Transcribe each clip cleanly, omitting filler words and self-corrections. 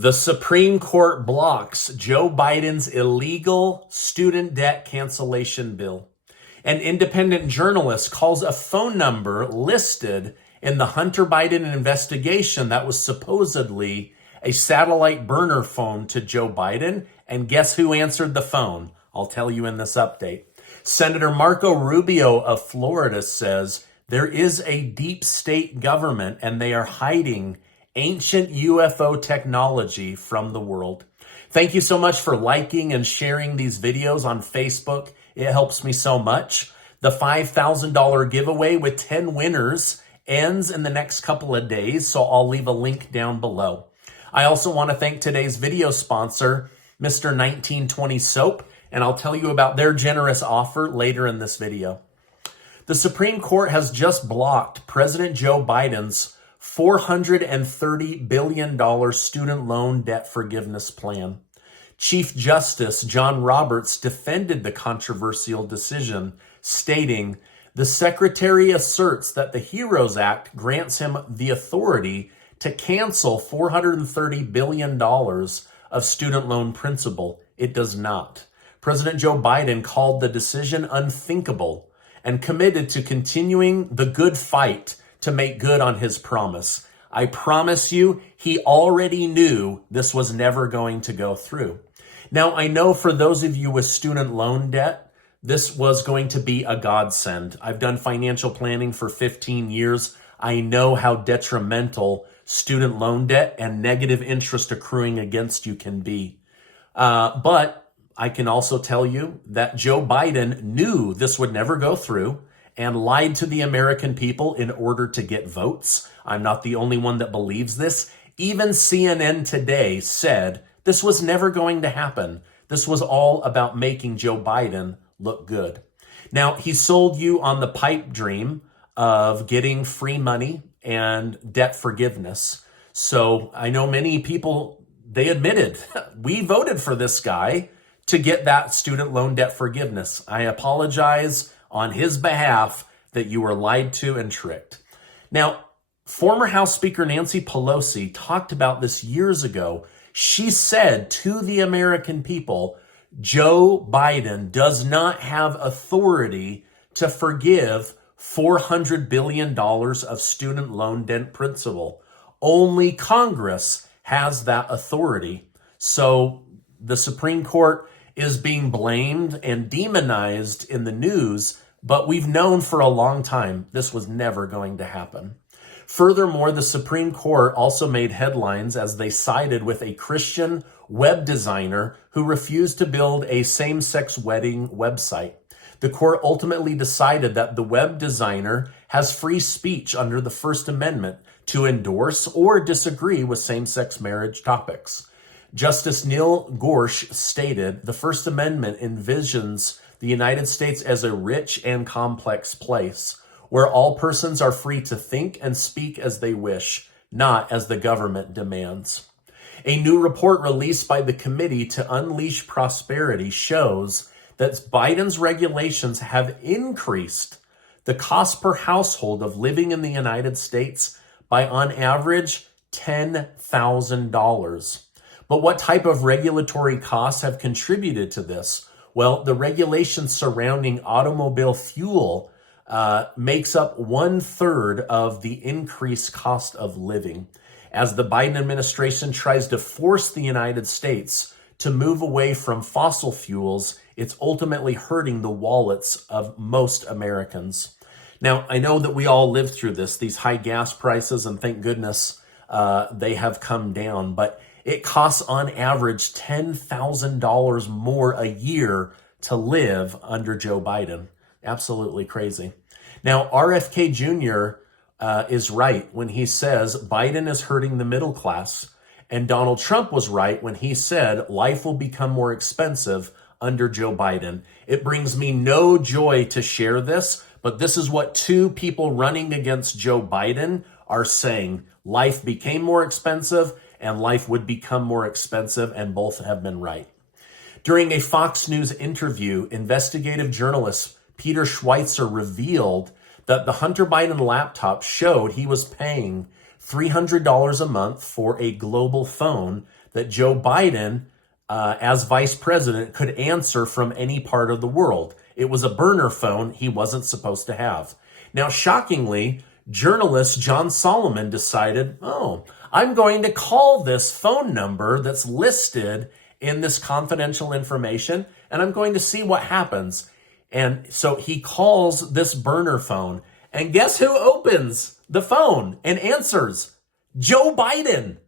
The Supreme Court blocks Joe Biden's illegal student debt cancellation bill. An independent journalist calls a phone number listed in the Hunter Biden investigation that was supposedly a satellite burner phone to Joe Biden. And guess who answered the phone? I'll tell you in this update. Senator Marco Rubio of Florida says there is a deep state government and they are hiding ancient UFO technology from the world. Thank you so much for liking and sharing these videos on Facebook. It helps me so much. The $5,000 giveaway with 10 winners ends in the next couple of days, so I'll leave a link down below. I also want to thank today's video sponsor, Mr. 1920 Soap, and I'll tell you about their generous offer later in this video. The Supreme Court has just blocked President Joe Biden's $430 billion student loan debt forgiveness plan. Chief Justice John Roberts defended the controversial decision, stating, "The Secretary asserts that the HEROES Act grants him the authority to cancel $430 billion of student loan principal. It does not." President Joe Biden called the decision unthinkable and committed to continuing the good fight to make good on his promise. I promise you, he already knew this was never going to go through. Now, I know for those of you with student loan debt, this was going to be a godsend. I've done financial planning for 15 years. I know how detrimental student loan debt and negative interest accruing against you can be. But I can also tell you that Joe Biden knew this would never go through and lied to the American people in order to get votes. I'm not the only one that believes this. Even CNN today said this was never going to happen. This was all about making Joe Biden look good. Now, he sold you on the pipe dream of getting free money and debt forgiveness. So I know many people, they admitted, we voted for this guy to get that student loan debt forgiveness. I apologize on his behalf that you were lied to and tricked. Now, former House Speaker Nancy Pelosi talked about this years ago. She said to the American people, Joe Biden does not have authority to forgive $400 billion of student loan debt principal. Only Congress has that authority. So the Supreme Court is being blamed and demonized in the news, but we've known for a long time this was never going to happen. Furthermore, the Supreme Court also made headlines as they sided with a Christian web designer who refused to build a same-sex wedding website. The court ultimately decided that the web designer has free speech under the First Amendment to endorse or disagree with same-sex marriage topics. Justice Neil Gorsuch stated, "The First Amendment envisions the United States as a rich and complex place where all persons are free to think and speak as they wish, not as the government demands." A new report released by the Committee to Unleash Prosperity shows that Biden's regulations have increased the cost per household of living in the United States by, on average, $10,000. But what type of regulatory costs have contributed to this? Well, the regulations surrounding automobile fuel makes up 1/3 of the increased cost of living. As the Biden administration tries to force the United States to move away from fossil fuels, it's ultimately hurting the wallets of most Americans. Now, I know that we all lived through this, these high gas prices, and thank goodness they have come down, but it costs on average $10,000 more a year to live under Joe Biden. Absolutely crazy. Now, RFK Jr. Is right when he says Biden is hurting the middle class. And Donald Trump was right when he said life will become more expensive under Joe Biden. It brings me no joy to share this, but this is what two people running against Joe Biden are saying. Life became more expensive and life would become more expensive, and both have been right. During a Fox News interview, investigative journalist Peter Schweitzer revealed that the Hunter Biden laptop showed he was paying $300 a month for a global phone that Joe Biden, as vice president, could answer from any part of the world. It was a burner phone he wasn't supposed to have. Now, shockingly, journalist John Solomon decided, I'm going to call this phone number that's listed in this confidential information, and I'm going to see what happens. And so he calls this burner phone, and guess who opens the phone and answers? Joe Biden.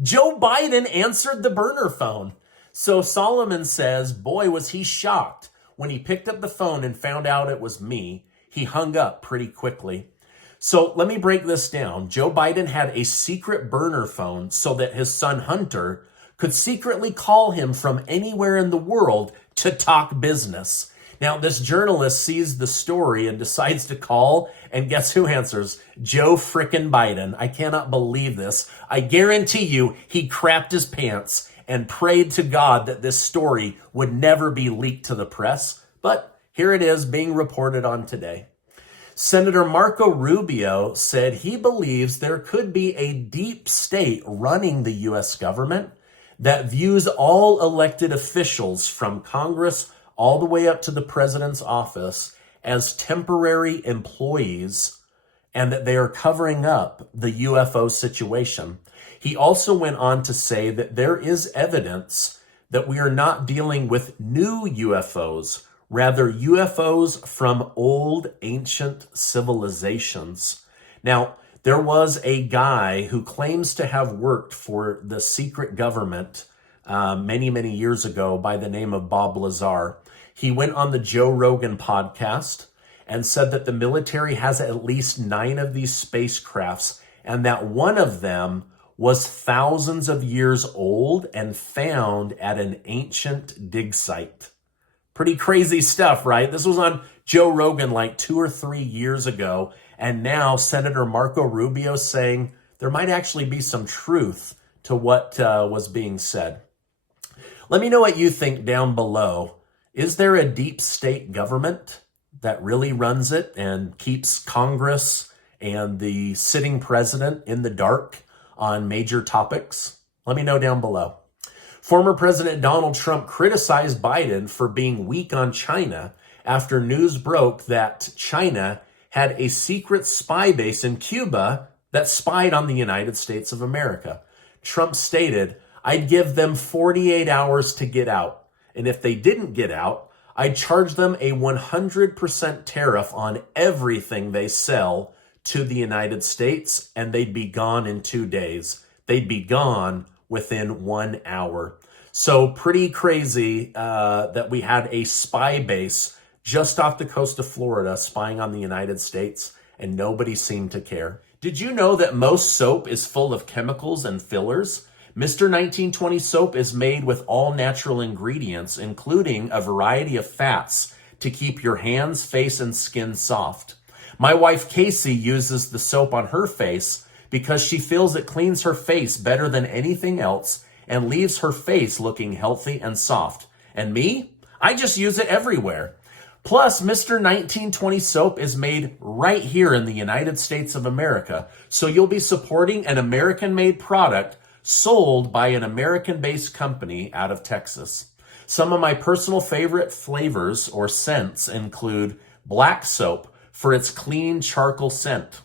Joe Biden answered the burner phone. So Solomon says, boy, was he shocked when he picked up the phone and found out it was me. He hung up pretty quickly. So let me break this down. Joe Biden had a secret burner phone so that his son Hunter could secretly call him from anywhere in the world to talk business. Now, this journalist sees the story and decides to call, and guess who answers? Joe frickin' Biden. I cannot believe this. I guarantee you he crapped his pants and prayed to God that this story would never be leaked to the press. But here it is being reported on today. Senator Marco Rubio said he believes there could be a deep state running the U.S. government that views all elected officials from Congress all the way up to the president's office as temporary employees, and that they are covering up the UFO situation. He also went on to say that there is evidence that we are not dealing with new UFOs, rather UFOs from old ancient civilizations. Now, there was a guy who claims to have worked for the secret government many years ago by the name of Bob Lazar. He went on the Joe Rogan podcast and said that the military has at least 9 of these spacecrafts, and that one of them was thousands of years old and found at an ancient dig site. Pretty crazy stuff, right? This was on Joe Rogan like 2 or 3 years ago, and now Senator Marco Rubio saying there might actually be some truth to what was being said. Let me know what you think down below. Is there a deep state government that really runs it and keeps Congress and the sitting president in the dark on major topics? Let me know down below. Former President Donald Trump criticized Biden for being weak on China after news broke that China had a secret spy base in Cuba that spied on the United States of America. Trump stated, I'd give them 48 hours to get out. And if they didn't get out, I'd charge them a 100% tariff on everything they sell to the United States, and they'd be gone in 2 days. They'd be gone within 1 hour. So pretty crazy that we had a spy base just off the coast of Florida spying on the United States, and nobody seemed to care. Did you know that most soap is full of chemicals and fillers? Mr. 1920 soap is made with all natural ingredients, including a variety of fats to keep your hands, face, and skin soft. My wife Casey uses the soap on her face because she feels it cleans her face better than anything else and leaves her face looking healthy and soft. And me? I just use it everywhere. Plus, Mr. 1920 soap is made right here in the United States of America, so you'll be supporting an American-made product sold by an American-based company out of Texas. Some of my personal favorite flavors or scents include black soap for its clean charcoal scent,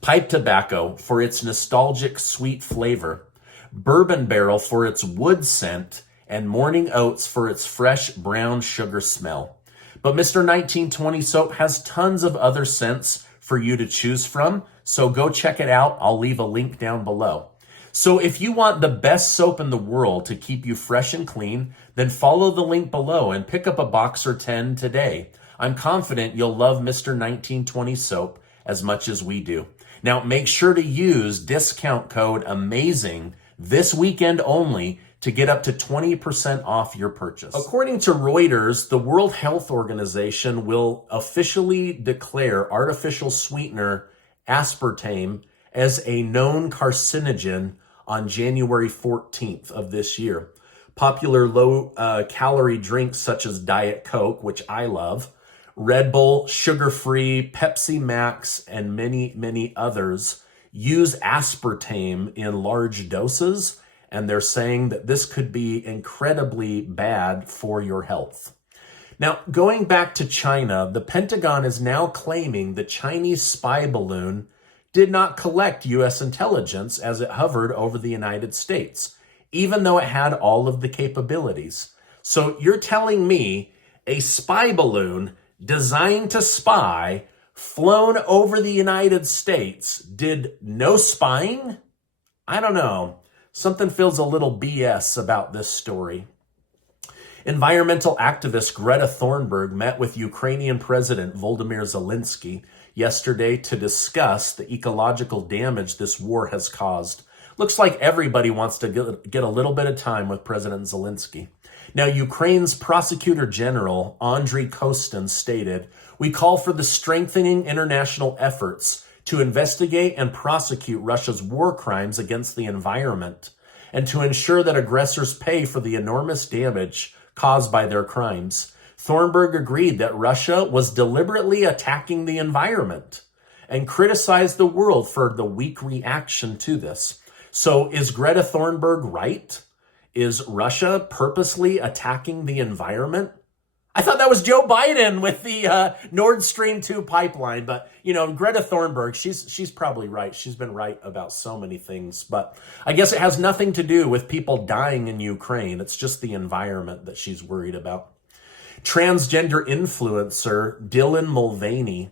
pipe tobacco for its nostalgic sweet flavor, bourbon barrel for its wood scent, and morning oats for its fresh brown sugar smell. But Mr. 1920 soap has tons of other scents for you to choose from, so go check it out. I'll leave a link down below. So if you want the best soap in the world to keep you fresh and clean, then follow the link below and pick up a box or 10 today. I'm confident you'll love Mr. 1920 soap as much as we do. Now, make sure to use discount code AMAZING this weekend only to get up to 20% off your purchase. According to Reuters, the World Health Organization will officially declare artificial sweetener aspartame as a known carcinogen on January 14th of this year. Popular low-calorie drinks such as Diet Coke, which I love, Red Bull, sugar-free, Pepsi Max, and many others use aspartame in large doses, and they're saying that this could be incredibly bad for your health. Now, going back to China, the Pentagon is now claiming the Chinese spy balloon did not collect U.S. intelligence as it hovered over the United States, even though it had all of the capabilities. So you're telling me a spy balloon designed to spy, flown over the United States, did no spying? I don't know. Something feels a little BS about this story. Environmental activist Greta Thunberg met with Ukrainian President Volodymyr Zelensky yesterday to discuss the ecological damage this war has caused. Looks like everybody wants to get a little bit of time with President Zelensky. Now, Ukraine's Prosecutor General, Andriy Kostin, stated, "We call for the strengthening international efforts to investigate and prosecute Russia's war crimes against the environment and to ensure that aggressors pay for the enormous damage caused by their crimes." Thornburg agreed that Russia was deliberately attacking the environment and criticized the world for the weak reaction to this. So is Greta Thunberg right? Is Russia purposely attacking the environment? I thought that was Joe Biden with the Nord Stream 2 pipeline. But, Greta Thunberg, she's probably right. She's been right about so many things. But I guess it has nothing to do with people dying in Ukraine. It's just the environment that she's worried about. Transgender influencer Dylan Mulvaney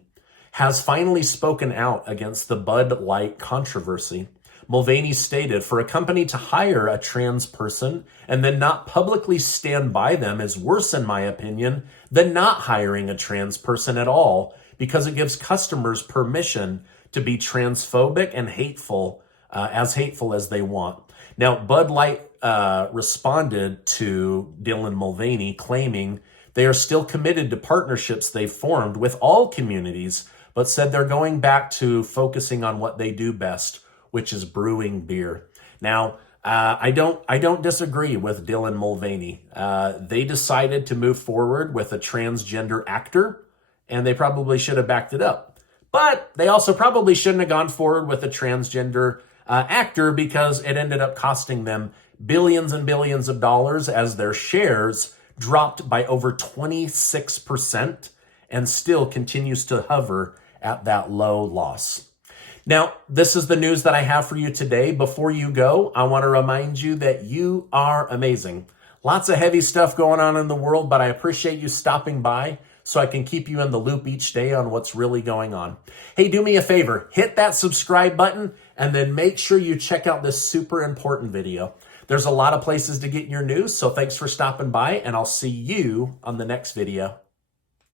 has finally spoken out against the Bud Light controversy. Mulvaney stated, "For a company to hire a trans person and then not publicly stand by them is worse, in my opinion, than not hiring a trans person at all, because it gives customers permission to be transphobic and hateful as they want." Now, Bud Light responded to Dylan Mulvaney, claiming they are still committed to partnerships they've formed with all communities, but said they're going back to focusing on what they do best, which is brewing beer. Now, I don't disagree with Dylan Mulvaney. They decided to move forward with a transgender actor, and they probably should have backed it up. But they also probably shouldn't have gone forward with a transgender actor, because it ended up costing them billions and billions of dollars as their shares dropped by over 26% and still continues to hover at that low loss. Now, this is the news that I have for you today. Before you go, I want to remind you that you are amazing. Lots of heavy stuff going on in the world, but I appreciate you stopping by so I can keep you in the loop each day on what's really going on. Hey, do me a favor, hit that subscribe button and then make sure you check out this super important video. There's a lot of places to get your news, so thanks for stopping by, and I'll see you on the next video.